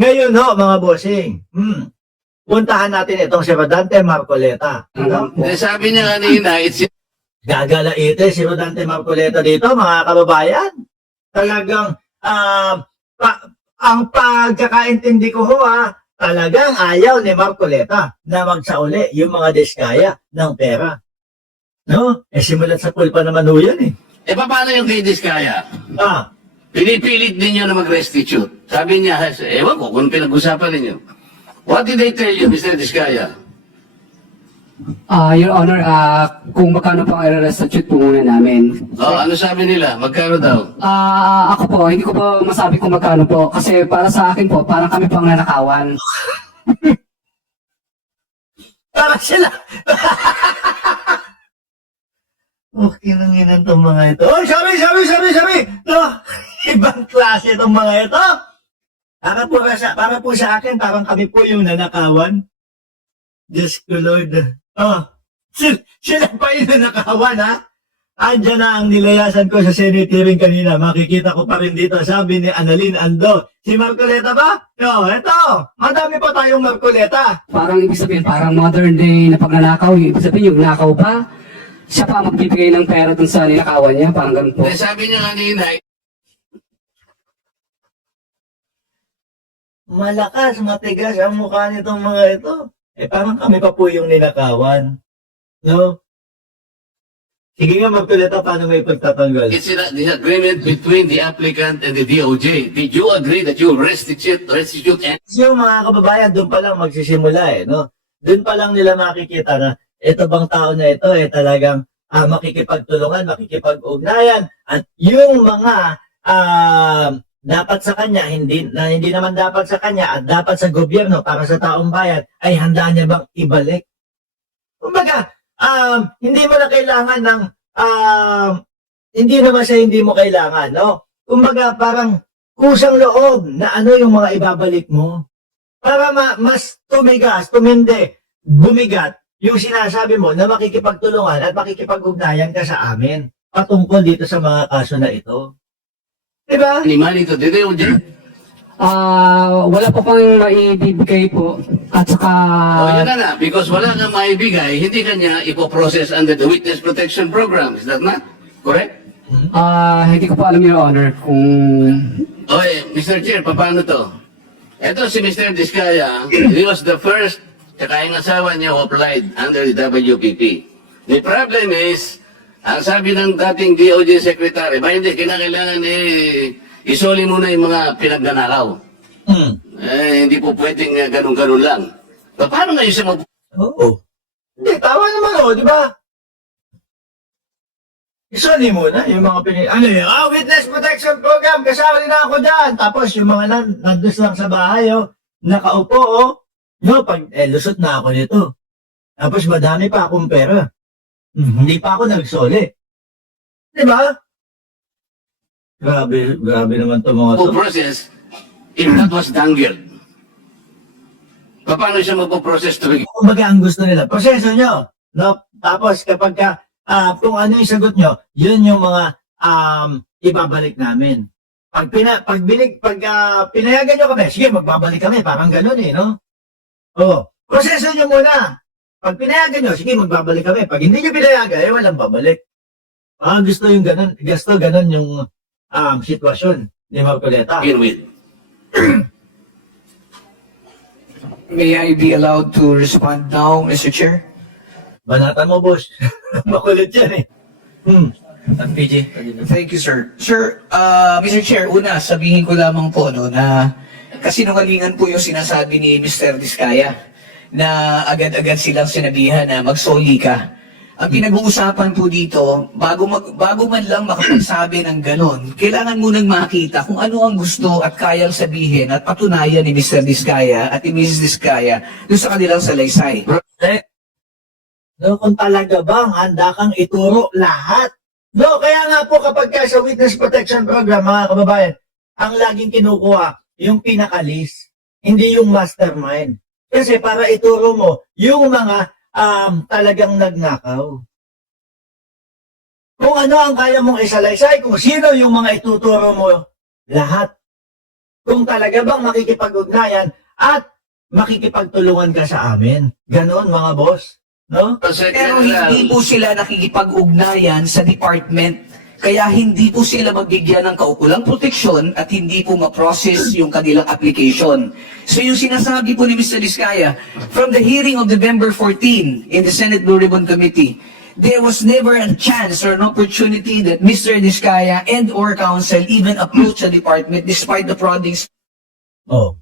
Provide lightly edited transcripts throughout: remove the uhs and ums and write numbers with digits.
Ngayon ho, mga bossing, puntahan natin itong si Rodante Marcoleta. Sabi niya kanina, it's Gagalaite si Rodante Marcoleta dito, mga kababayan. Talagang, ang pagkakaintindi ko ho talagang ayaw ni Marcoleta na magsauli yung mga diskaya ng pera. No? Simulat sa pool pa naman ho yan eh. paano yung kay Diskaya? Ah, Pinipilit ninyo na mag-restitute. Sabi niya, ewan ko kung pinag-usapan ninyo. What did they tell you, Mr. Diskaya? Your Honor, kung magkano po ang i-restitute po muna namin. Ano sabi nila? Magkano daw? Ako po, hindi ko po masabi kung magkano po. Kasi para sa akin po, parang kami po ang nanakawan. para sila. Okay lang yun itong mga ito. Oh, sabi! No, ibang klase itong mga ito. Para po sa akin, parang kami po yung nanakawan. Diyos ko, Lord. Oh, sila pa yung nanakawan, Andyan na ang nilayasan ko sa Senate hearing kanina. Makikita ko pa rin dito. Sabi ni Annalyn Ando. Si Marcoleta ba? No, eto. Madami pa tayong Marcoleta. Parang ibig sabihin, parang modern day na pagnanakaw. Ibig sabihin, yung nakaw pa, siya pa magbibigay ng pera dun sa ninakawan niya. Parang ganun po. Sabi niya kanina, Malakas, matigas ang mukha nitong mga ito. Parang kami pa po yung ninakawan. No? Sige nga, Marcoleta, paano may pagtatanggal? it's a disagreement between the applicant and the DOJ. Did you agree that you restitute and Yung mga kababayan, doon pa lang magsisimula no? Doon pa lang nila makikita na ito bang tao na ito talagang makikipagtulungan, makikipag-ugnayan, at yung mga dapat sa kanya, hindi naman dapat sa kanya at dapat sa gobyerno para sa taong bayan, ay handa niya bang ibalik? Kumbaga, hindi mo na kailangan ng, hindi naman siya hindi mo kailangan, no? Kumbaga, parang kusang loob na ano yung mga ibabalik mo. Para mas tumindi, bumigat, yung sinasabi mo na makikipagtulungan at makikipag-ugnayan ka sa amin patungkol dito sa mga kaso na ito. Diba? any money to the DOJ? Wala pa pang maibibigay po. At saka, Yun na. Because wala kang maibigay, hindi kanya ipoprocess under the Witness Protection Program. Is that not correct? hindi ko po alam, Your Honor, kung Mr. Chair, paano to? Ito si Mr. Diskaya, he was the first, tsaka yung asawa niya who applied under the WPP. The problem is, ang sabi ng dating DOJ Secretary, hindi, kinakailangan isoli muna yung mga pinagnanakaw. Hindi po pwedeng ganun-ganun lang. Paano ngayon siya Oo. Hindi, tama naman di ba? Isoli muna yung mga Witness Protection Program, kasali na ako dyan. Tapos yung mga nandun lang sa bahay, nakaupo, no, pag lusot na ako nito. Tapos madami pa akong pera. Hindi pa ako nagsoli. Di ba? Grabe naman to mga to. process if that was dangled? Paano siya magpo-process to? Kumbaga ang gusto nila, proseso nyo. No? Tapos kapag kung ano yung sagot nyo, yun yung mga ibabalik namin. Pag pinayagan nyo kami, sige, magbabalik kami. Parang ganun no? Proseso nyo muna. Pag pinayagan nyo, sige, magbabalik kami. Pag hindi nyo pinayagan, walang babalik. Gusto yung ganun, ganun yung sitwasyon ni Marcoleta. Begin with. May I be allowed to respond now, Mr. Chair? Banatan mo, boss. Makulit yan PG. Thank you, sir. Sir, Mr. Chair, una, sabihin ko lamang po na kasinungalingan po yung sinasabi ni Mr. Diskaya na agad-agad silang sinabihan na magsoli ka. Ang pinag-uusapan po dito, bago man lang makapagsabi ng ganon, kailangan munang makita kung ano ang gusto at kayang sabihin at patunayan ni Mr. Diskaya at ni Mrs. Diskaya doon sa kanilang salaysay. No, kung talaga bang handa kang ituro lahat. No, kaya nga po kapag sa Witness Protection Program, mga kababayan, ang laging kinukuha, yung pinakalis, hindi yung mastermind. Kasi para ituro mo yung mga talagang nagnakaw. Kung ano ang kaya mong isalaysay, kung sino yung mga ituturo mo, lahat kung talaga bang makikipag-ugnayan at makikipagtulungan ka sa amin. Ganon mga boss. No? Pero hindi po sila nakikipag-ugnayan sa department. Kaya hindi po sila magbigyan ng kaukulang proteksyon at hindi po ma-process yung kanilang application. So yung sinasabi po ni Mr. Diskaya, from the hearing of November 14 in the Senate Blue Ribbon Committee, there was never a chance or an opportunity that Mr. Diskaya and or counsel even approach the department despite the proddings. Oh.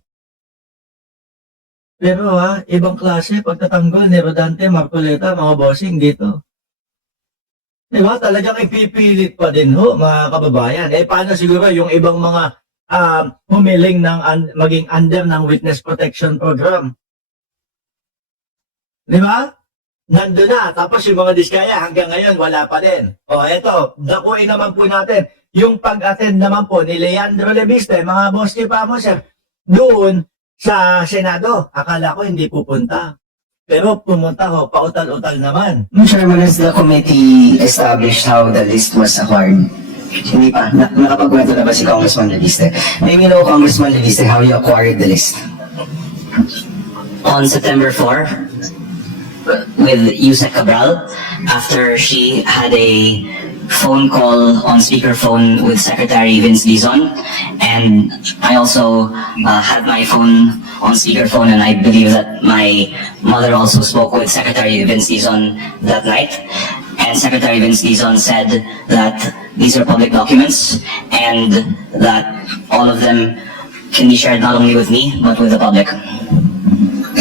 Pero ibang klase pagtatanggol ni Rodante Marcoleta, mga bossing dito. Diba? Talagang ipipilit pa din ho, mga kababayan. Paano siguro yung ibang mga humiling ng maging under ng Witness Protection Program? Diba? Nandun na. Tapos yung mga Diskaya hanggang ngayon wala pa din. O eto, dakuin naman po natin yung pag-attend naman po ni Leandro Lebiste, mga boss ni Pamoser, doon sa Senado. Akala ko hindi pupunta. Pero pumunta ho, pautal-utal naman. Chairman, has the committee established how the list was acquired? Hindi pa. Nakapagkwento na ba si Congressman Leviste? Maybe know, Congressman Leviste, how you acquired the list? On September 4 with Yusek Cabral after she had a phone call on speakerphone with Secretary Vince Dizon, and I also had my phone on speakerphone, and I believe that my mother also spoke with Secretary Vince Dizon that night, and Secretary Vince Dizon said that these are public documents and that all of them can be shared not only with me but with the public.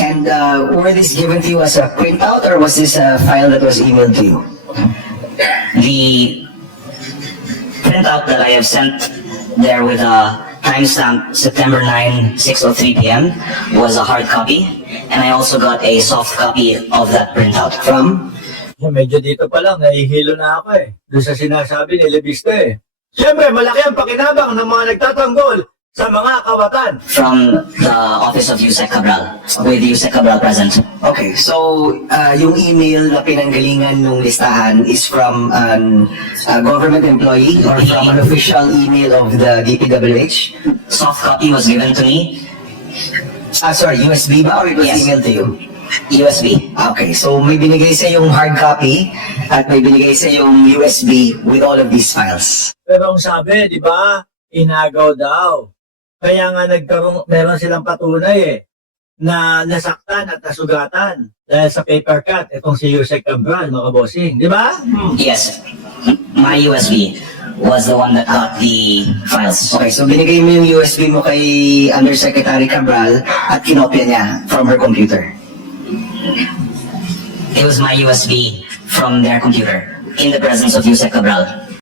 And were these given to you as a printout or was this a file that was emailed to you? The printout that I have sent there with a timestamp September 9, 6:03 p.m. was a hard copy, and I also got a soft copy of that printout from Medyo dito pa lang, nahihilo na ako doon sa sinasabi ni Lebiste. Siyempre, malaki ang pakinabang ng mga nagtatanggol sa mga kawatan. the office of Yusek Cabral, with Yusek Cabral present. Okay, so yung email na pinanggalingan nung listahan is from a government employee or from an official email of the DPWH? Soft copy was given to me, Sorry, USB ba or it was Yes. emailed to you? USB. Okay, so may binigay sa yung hard copy at may binigay sa yung USB with all of these files. Pero ang sabi, di ba, inagaw daw. Kaya nga meron silang patunay na nasaktan at nasugatan dahil sa paper cut itong si Yusek Cabral, mga bossing. Di ba? Yes, my USB was the one that got the files. Okay, so binigay mo yung USB mo kay Undersecretary Cabral at kinopya niya from her computer. It was my USB from their computer in the presence of Yusek Cabral.